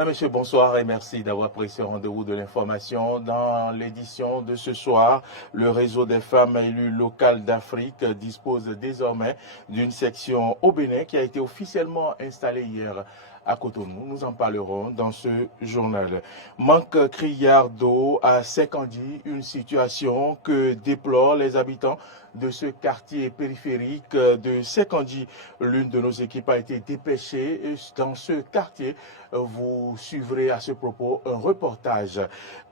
Madame, Monsieur, bonsoir et merci d'avoir pris ce rendez-vous de l'information. Dans l'édition de ce soir, le réseau des femmes élues locales d'Afrique dispose désormais d'une section au Bénin qui a été officiellement installée hier à Cotonou. Nous en parlerons dans ce journal. Manque criard d'eau à Sékandji, une situation que déplorent les habitants de ce quartier périphérique de Sékandji. L'une de nos équipes a été dépêchée dans ce quartier. Vous suivrez à ce propos un reportage.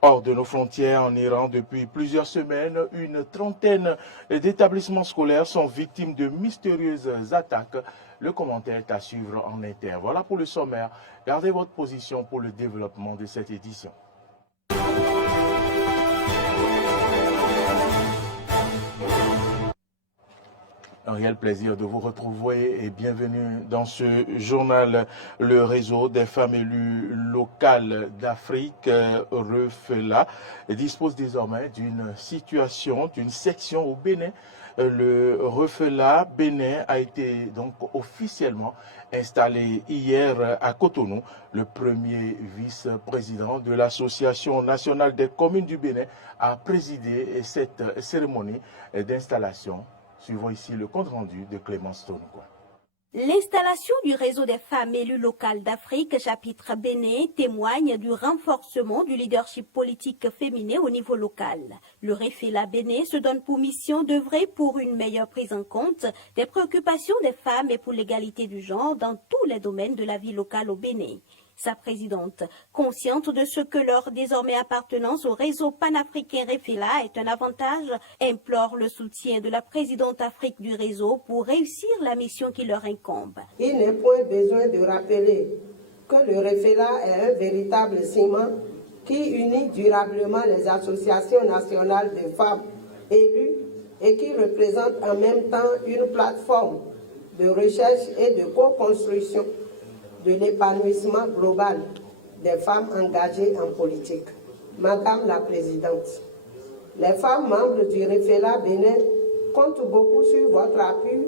Hors de nos frontières, en Iran, depuis plusieurs semaines, une trentaine d'établissements scolaires sont victimes de mystérieuses attaques. Le commentaire est à suivre en inter. Voilà pour le sommaire. Gardez votre position pour le développement de cette édition. Un réel plaisir de vous retrouver et bienvenue dans ce journal. Le réseau des femmes élues locales d'Afrique, REFELA, dispose désormais d'une section au Bénin. Le REFELA Bénin a été donc officiellement installé hier à Cotonou. Le premier vice-président de l'Association nationale des communes du Bénin a présidé cette cérémonie d'installation. Suivons ici le compte-rendu de Clémence Tonoukoua. L'installation du réseau des femmes élues locales d'Afrique, chapitre Bénin, témoigne du renforcement du leadership politique féminin au niveau local. Le REFELA Bénin se donne pour mission d'œuvrer pour une meilleure prise en compte des préoccupations des femmes et pour l'égalité du genre dans tous les domaines de la vie locale au Bénin. Sa présidente, consciente de ce que leur désormais appartenance au réseau panafricain REFELA est un avantage, implore le soutien de la présidente Afrique du réseau pour réussir la mission qui leur incombe. Il n'est point besoin de rappeler que le REFELA est un véritable ciment qui unit durablement les associations nationales de femmes élues et qui représente en même temps une plateforme de recherche et de co-construction de l'épanouissement global des femmes engagées en politique. Madame la Présidente, les femmes membres du REFELA Bénin comptent beaucoup sur votre appui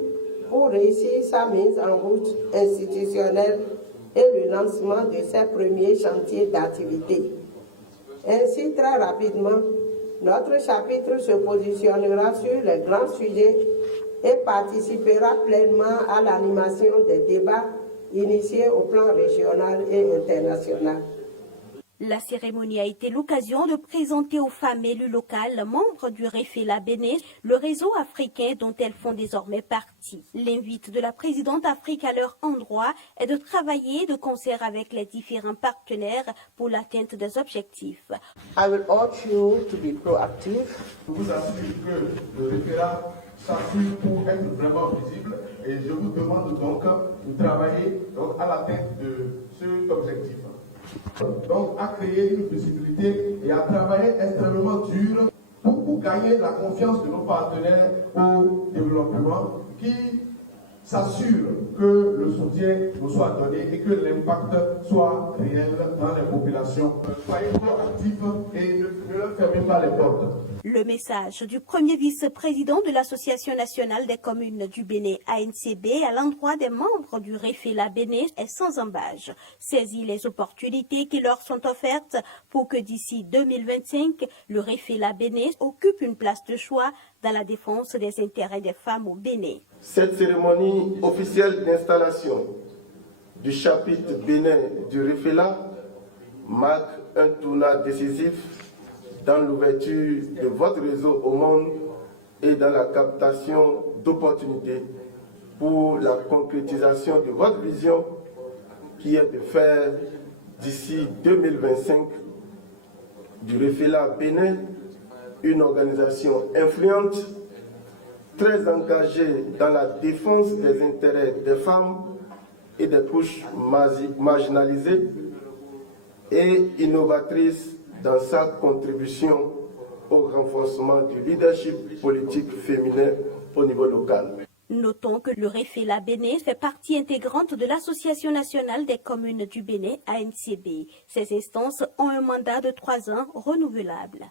pour réussir sa mise en route institutionnelle et le lancement de ses premiers chantiers d'activité. Ainsi, très rapidement, notre chapitre se positionnera sur les grands sujets et participera pleinement à l'animation des débats initiée au plan régional et international. La cérémonie a été l'occasion de présenter aux femmes élues locales, membres du REFELA Bénin, le réseau africain dont elles font désormais partie. L'invite de la présidente Afrique à leur endroit est de travailler de concert avec les différents partenaires pour l'atteinte des objectifs. I will urge you to be proactive. Je vous assure que le REFELA s'assure pour être vraiment visible et je vous demande donc de travailler à l'atteinte de cet objectif. Donc à créer une visibilité et à travailler extrêmement dur pour gagner la confiance de nos partenaires au développement qui s'assure que le soutien nous soit donné et que l'impact soit réel dans les populations. Soyez proactifs et ne leur fermez pas les portes. Le message du premier vice-président de l'Association nationale des communes du Bénin, ANCB, à l'endroit des membres du REFELA Bénin est sans embâche. Saisis les opportunités qui leur sont offertes pour que d'ici 2025, le REFELA Bénin occupe une place de choix dans la défense des intérêts des femmes au Bénin. Cette cérémonie officielle d'installation du chapitre Bénin du REFELA marque un tournant décisif dans l'ouverture de votre réseau au monde et dans la captation d'opportunités pour la concrétisation de votre vision qui est de faire d'ici 2025 du REFELA Bénin une organisation influente, très engagée dans la défense des intérêts des femmes et des couches marginalisées et innovatrice dans sa contribution au renforcement du leadership politique féminin au niveau local. Notons que le REFELA Bénin fait partie intégrante de l'Association nationale des communes du Bénin, ANCB. Ces instances ont un mandat de 3 ans renouvelable.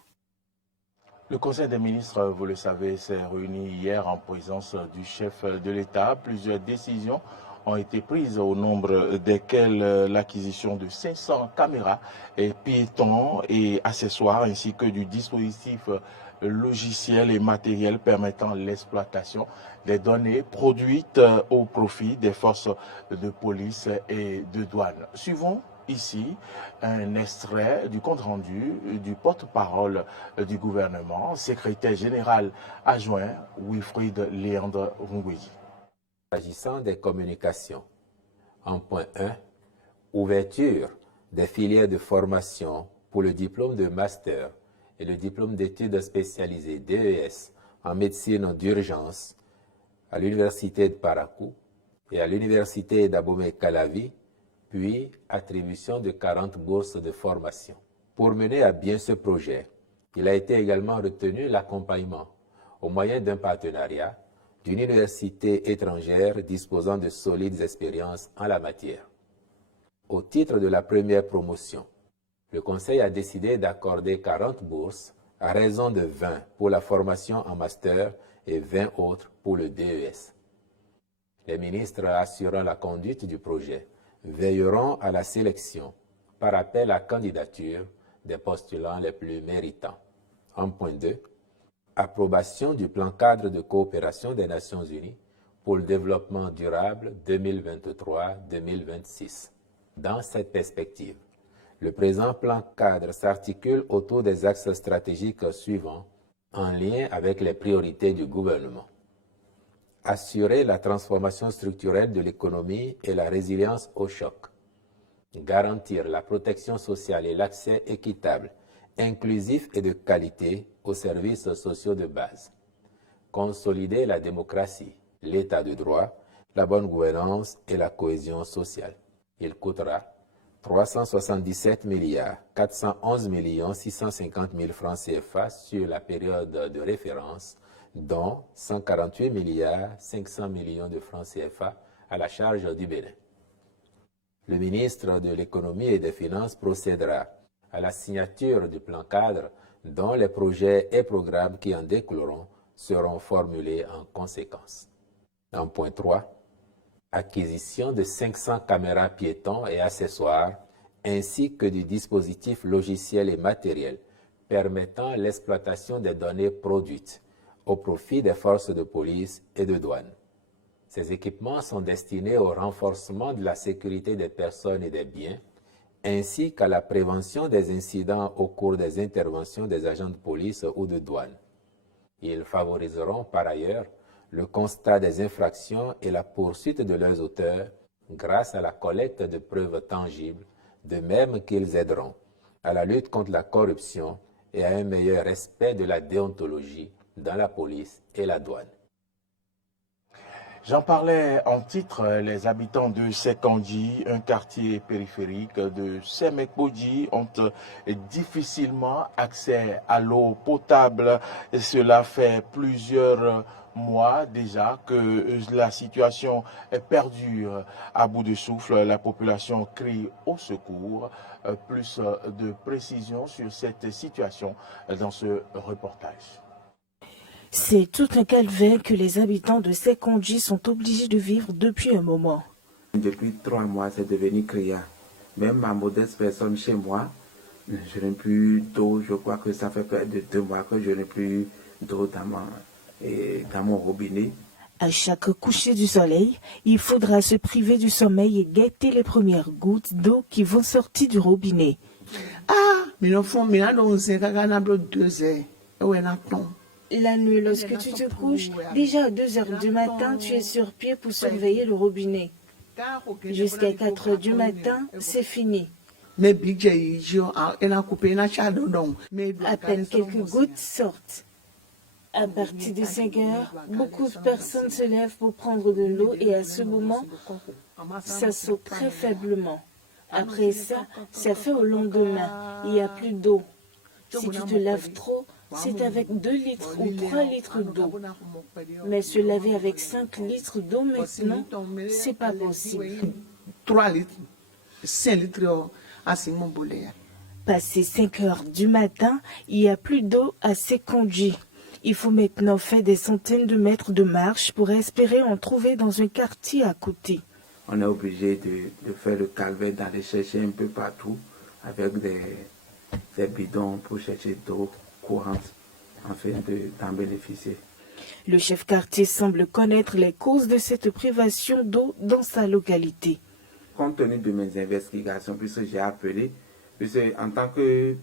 Le Conseil des ministres, vous le savez, s'est réuni hier en présence du chef de l'État. Plusieurs décisions ont été prises, au nombre desquelles l'acquisition de 500 caméras et piétons et accessoires, ainsi que du dispositif logiciel et matériel permettant l'exploitation des données produites au profit des forces de police et de douane. Suivons ici un extrait du compte-rendu du porte-parole du gouvernement, secrétaire général adjoint Wilfried Léandre Rungwedi. S'agissant des communications, en point 1, ouverture des filières de formation pour le diplôme de master et le diplôme d'études spécialisées DES en médecine d'urgence à l'université de Parakou et à l'université d'Abomey-Calavi, puis attribution de 40 bourses de formation. Pour mener à bien ce projet, il a été également retenu l'accompagnement, au moyen d'un partenariat, d'une université étrangère disposant de solides expériences en la matière. Au titre de la première promotion, le Conseil a décidé d'accorder 40 bourses à raison de 20 pour la formation en master et 20 autres pour le DES. Les ministres assurant la conduite du projet veilleront à la sélection par appel à candidature des postulants les plus méritants. En point 2, approbation du plan cadre de coopération des Nations Unies pour le développement durable 2023-2026. Dans cette perspective, le présent plan cadre s'articule autour des axes stratégiques suivants en lien avec les priorités du gouvernement. Assurer la transformation structurelle de l'économie et la résilience au choc. Garantir la protection sociale et l'accès équitable, inclusif et de qualité aux services sociaux de base. Consolider la démocratie, l'état de droit, la bonne gouvernance et la cohésion sociale. Il coûtera 377 411 650 000 francs CFA sur la période de référence, dont 148 500 millions de francs CFA à la charge du Bénin. Le ministre de l'Économie et des Finances procédera à la signature du plan cadre dont les projets et programmes qui en découleront seront formulés en conséquence. En point 3, acquisition de 500 caméras piétons et accessoires, ainsi que du dispositif logiciel et matériel permettant l'exploitation des données produites au profit des forces de police et de douane. Ces équipements sont destinés au renforcement de la sécurité des personnes et des biens, ainsi qu'à la prévention des incidents au cours des interventions des agents de police ou de douane. Ils favoriseront par ailleurs le constat des infractions et la poursuite de leurs auteurs grâce à la collecte de preuves tangibles, de même qu'ils aideront à la lutte contre la corruption et à un meilleur respect de la déontologie dans la police et la douane. J'en parlais en titre, les habitants de Sekandji, un quartier périphérique de Semekbodji, ont difficilement accès à l'eau potable. Et cela fait plusieurs mois déjà que la situation perdure à bout de souffle. La population crie au secours. Plus de précisions sur cette situation dans ce reportage. C'est tout un calvaire que les habitants de Sekandji sont obligés de vivre depuis un moment. Depuis 3 mois, c'est devenu criant. Même ma modeste personne chez moi, je n'ai plus d'eau. Je crois que ça fait près de 2 mois que je n'ai plus d'eau dans mon robinet. À chaque coucher du soleil, il faudra se priver du sommeil et guetter les premières gouttes d'eau qui vont sortir du robinet. La nuit, lorsque tu te couches, déjà à 2 heures du matin, tu es sur pied pour surveiller le robinet. Jusqu'à 4 heures du matin, c'est fini. À peine quelques gouttes sortent. À partir de 5 heures, beaucoup de personnes se lèvent pour prendre de l'eau et à ce moment, ça saute très faiblement. Après ça, ça fait au lendemain, il n'y a plus d'eau. Si tu te laves trop, c'est avec 2 litres ou 3 litres d'eau. Mais se laver avec 5 litres d'eau maintenant, c'est pas possible. 3 litres, 5 litres à Simon-Bolé. Passé 5 heures du matin, il n'y a plus d'eau à Sekandji. Il faut maintenant faire des centaines de mètres de marche pour espérer en trouver dans un quartier à côté. on est obligé de faire le calvaire, d'aller chercher un peu partout avec des bidons pour chercher d'eau courante afin d'en bénéficier. Le chef quartier semble connaître les causes de cette privation d'eau dans sa localité. Compte tenu de mes investigations, puisque j'ai appelé, puisque en tant que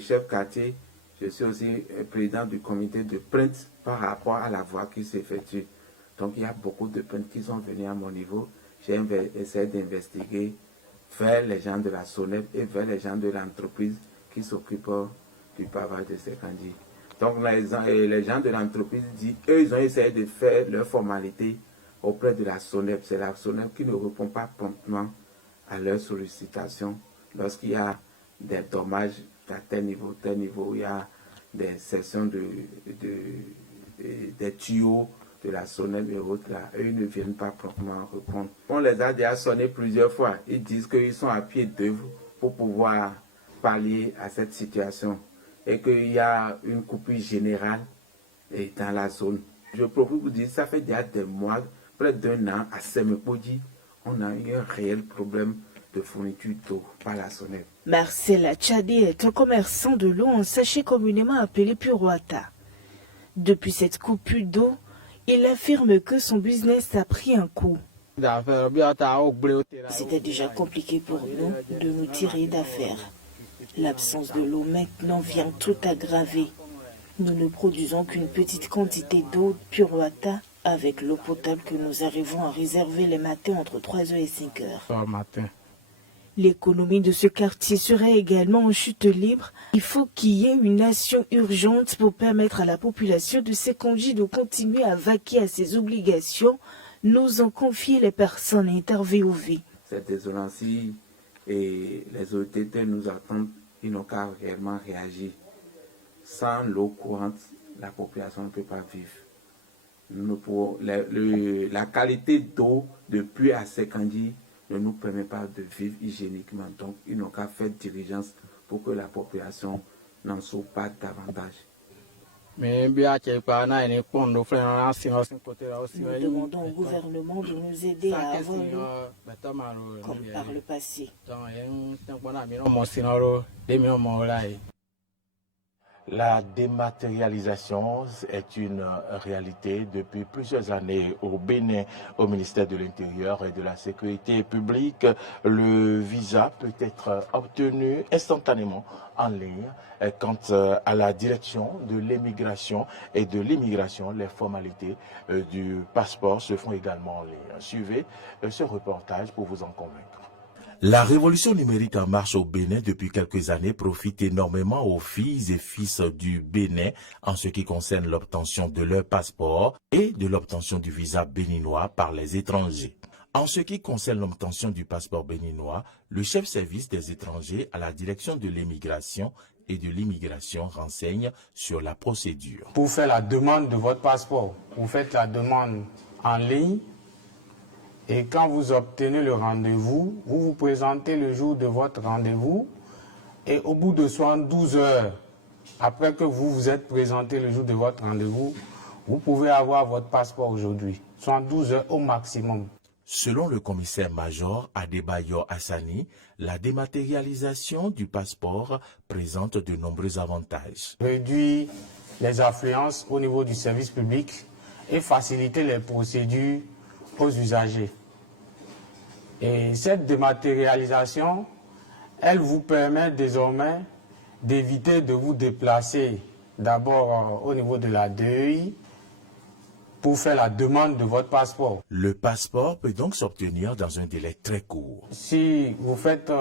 chef quartier, je suis aussi président du comité de plainte par rapport à la voie qui s'effectue. Donc il y a beaucoup de plaintes qui sont venues à mon niveau. J'ai essayé d'investiguer vers les gens de la SONEP et vers les gens de l'entreprise qui s'occupent du pavage de Sékandji. Donc les gens de l'entreprise disent, eux, ils ont essayé de faire leur formalité auprès de la SONEP. C'est la SONEP qui ne répond pas promptement à leurs sollicitations lorsqu'il y a des dommages à tel niveau, il y a des sections des tuyaux de la SONEP et autres là, eux ils ne viennent pas proprement répondre. On les a déjà sonnés plusieurs fois. Ils disent qu'ils sont à pied d'œuvre pour pouvoir pallier à cette situation et qu'il y a une coupure générale dans la zone. Je profite pour dire, ça fait déjà des mois, près d'1 an, à Semepodji, on a eu un réel problème de fourniture d'eau par la SONEP. Marcel Achadé est un commerçant de l'eau en sachet communément appelé Puruata. Depuis cette coupure d'eau, il affirme que son business a pris un coup. C'était déjà compliqué pour nous de nous tirer d'affaires. L'absence de l'eau maintenant vient tout aggraver. Nous ne produisons qu'une petite quantité d'eau Puruata avec l'eau potable que nous arrivons à réserver les matins entre 3h et 5h. L'économie de ce quartier serait également en chute libre. Il faut qu'il y ait une action urgente pour permettre à la population de Sékandji de continuer à vaquer à ses obligations, nous ont confié les personnes interviewées. Cette désolance-ci et les autorités nous attendent, ils n'ont qu'à réellement réagir. Sans l'eau courante, la population ne peut pas vivre. La qualité d'eau de pluie à Sékandji ne nous permet pas de vivre hygiéniquement. Donc, ils n'ont qu'à faire diligence pour que la population n'en souffre pas davantage. Nous demandons au gouvernement de nous aider à avoir l'eau comme par le passé. La dématérialisation est une réalité depuis plusieurs années au Bénin, au ministère de l'Intérieur et de la Sécurité publique. Le visa peut être obtenu instantanément en ligne. Quant à la direction de l'immigration et de l'immigration, les formalités du passeport se font également en ligne. Suivez ce reportage pour vous en convaincre. La révolution numérique en marche au Bénin depuis quelques années profite énormément aux filles et fils du Bénin en ce qui concerne l'obtention de leur passeport et de l'obtention du visa béninois par les étrangers. En ce qui concerne l'obtention du passeport béninois, le chef service des étrangers à la direction de l'immigration et de l'immigration renseigne sur la procédure. Pour faire la demande de votre passeport, vous faites la demande en ligne. Et quand vous obtenez le rendez-vous, vous vous présentez le jour de votre rendez-vous et au bout de 72 heures, après que vous vous êtes présenté le jour de votre rendez-vous, vous pouvez avoir votre passeport aujourd'hui. 72 heures au maximum. Selon le commissaire-major Adebayo Hassani, la dématérialisation du passeport présente de nombreux avantages. Réduire les affluences au niveau du service public et faciliter les procédures aux usagers. Et cette dématérialisation, elle vous permet désormais d'éviter de vous déplacer d'abord au niveau de la DEI pour faire la demande de votre passeport. Le passeport peut donc s'obtenir dans un délai très court. Si vous faites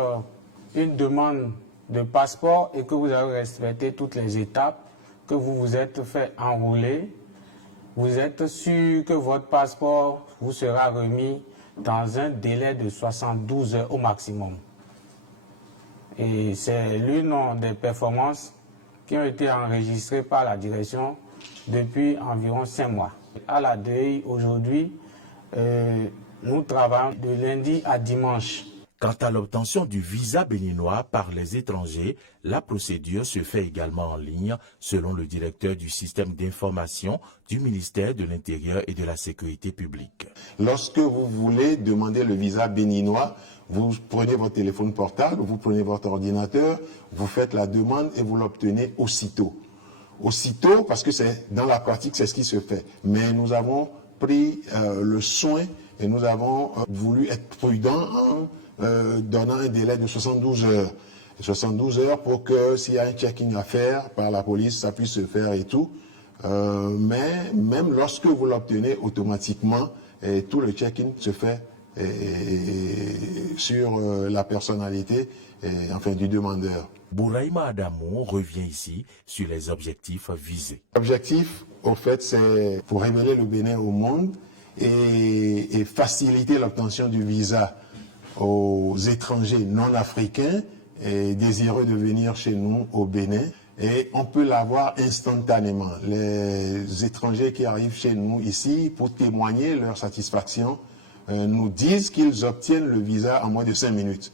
une demande de passeport et que vous avez respecté toutes les étapes, que vous vous êtes fait enrôler, vous êtes sûr que votre passeport vous sera remis dans un délai de 72 heures au maximum. Et c'est l'une des performances qui ont été enregistrées par la direction depuis environ 5 mois. À la DEI, aujourd'hui, nous travaillons de lundi à dimanche. Quant à l'obtention du visa béninois par les étrangers, la procédure se fait également en ligne, selon le directeur du système d'information du ministère de l'Intérieur et de la Sécurité publique. Lorsque vous voulez demander le visa béninois, vous prenez votre téléphone portable, vous prenez votre ordinateur, vous faites la demande et vous l'obtenez aussitôt. Aussitôt, parce que dans la pratique, c'est ce qui se fait. Mais nous avons pris le soin et nous avons voulu être prudents en donnant un délai de 72 heures. 72 heures pour que s'il y a un checking à faire par la police, ça puisse se faire et tout. Mais même lorsque vous l'obtenez automatiquement, tout le check-in se fait sur la personnalité du demandeur. Bouraïma Adamou revient ici sur les objectifs visés. L'objectif, au fait, c'est pour révéler le Bénin au monde et faciliter l'obtention du visa aux étrangers non africains et désireux de venir chez nous au Bénin. Et on peut l'avoir instantanément. Les étrangers qui arrivent chez nous ici, pour témoigner leur satisfaction, nous disent qu'ils obtiennent le visa en moins de 5 minutes.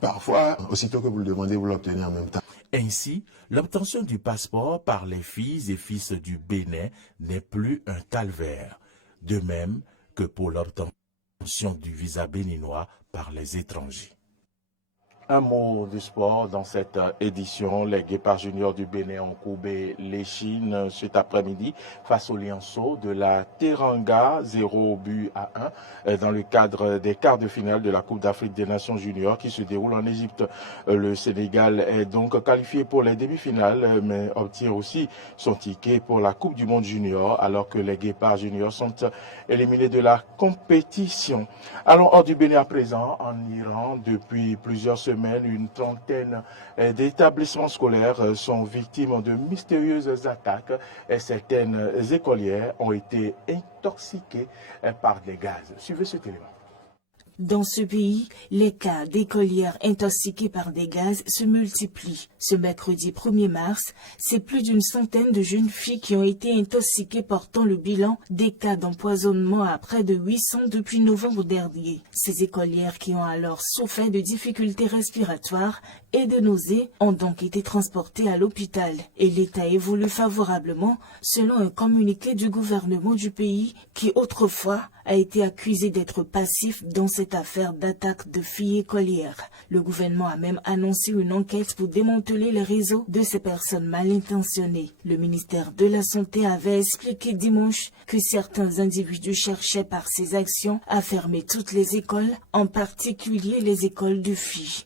Parfois, aussitôt que vous le demandez, vous l'obtenez en même temps. Ainsi, l'obtention du passeport par les filles et fils du Bénin n'est plus un calvaire. De même que pour l'obtention du visa béninois par les étrangers. Un mot du sport dans cette édition. Les Guépards juniors du Bénin ont courbé l'échine cet après-midi face aux Lionceaux de la Teranga, 0-1 dans le cadre des quarts de finale de la Coupe d'Afrique des Nations juniors qui se déroule en Égypte. Le Sénégal est donc qualifié pour les demi-finales, mais obtient aussi son ticket pour la Coupe du Monde junior, alors que les Guépards juniors sont éliminés de la compétition. Allons hors du Bénin à présent, en Iran, depuis plusieurs semaines, une trentaine d'établissements scolaires sont victimes de mystérieuses attaques et certaines écolières ont été intoxiquées par des gaz. Suivez cet élément. Dans ce pays, les cas d'écolières intoxiquées par des gaz se multiplient. Ce mercredi 1er mars, c'est plus d'une centaine de jeunes filles qui ont été intoxiquées, portant le bilan des cas d'empoisonnement à près de 800 depuis novembre dernier. Ces écolières, qui ont alors souffert de difficultés respiratoires et de nausées, ont donc été transportées à l'hôpital. Et l'État évolue favorablement, selon un communiqué du gouvernement du pays qui autrefois a été accusé d'être passif dans cette affaire d'attaque de filles écolières. Le gouvernement a même annoncé une enquête pour démanteler les réseaux de ces personnes mal intentionnées. Le ministère de la Santé avait expliqué dimanche que certains individus cherchaient par ces actions à fermer toutes les écoles, en particulier les écoles de filles.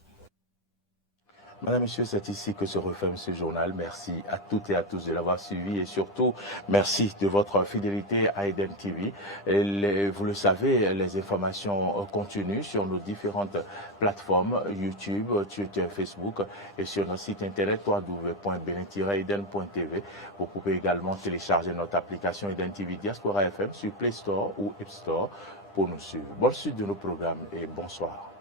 Madame, Monsieur, c'est ici que se referme ce journal. Merci à toutes et à tous de l'avoir suivi et surtout, merci de votre fidélité à Eden TV. Vous le savez, les informations continuent sur nos différentes plateformes, YouTube, Twitter, Facebook et sur notre site internet www.benin-eden.tv. Vous pouvez également télécharger notre application Eden TV Diaspora FM sur Play Store ou App Store pour nous suivre. Bonne suite de nos programmes et bonsoir.